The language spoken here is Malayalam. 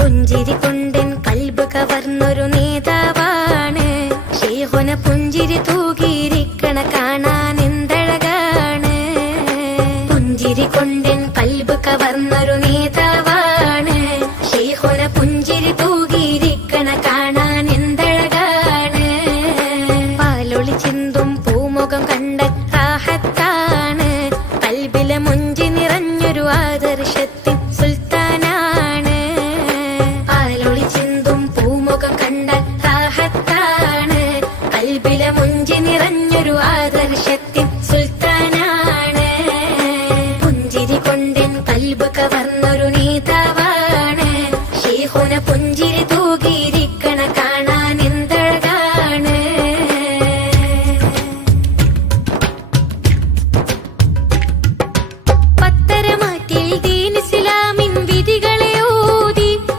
പുഞ്ചിരി കൊണ്ടൻ കൽബ് കവർന്നൊരു നേതാവാണ്. ശൈഖുന പുഞ്ചിരി തൂകിയിരിക്കണ കാണാൻ എന്തഴകാണ്. പുഞ്ചിരി കൊണ്ടൻ കൽബ് കവർന്നൊരു നേതാവാണ്. ശൈഖുന പുഞ്ചിരി തൂകിയിരിക്കണ കാണാൻ എന്തഴകാണ്. പാലൊളി ചിന്തും പൂമുഖം കണ്ട റാഹത്താണ്. കൽബിലെ മുഞ്ചി നിറഞ്ഞൊരു ആദർശത്തിൻ സുൽത്താനാണ്. പാലൊളി ചിന്തും പൂമുഖം കണ്ട റാഹത്താണ്. കൽബിലെ മുഞ്ചി നിറഞ്ഞൊരു ആദർശത്തിൻ സുൽത്താനാണ്. പുഞ്ചിരി കൊണ്ടൻ കൽബ് കവർന്നൊരു നേതാവാണ്. ശൈഖുന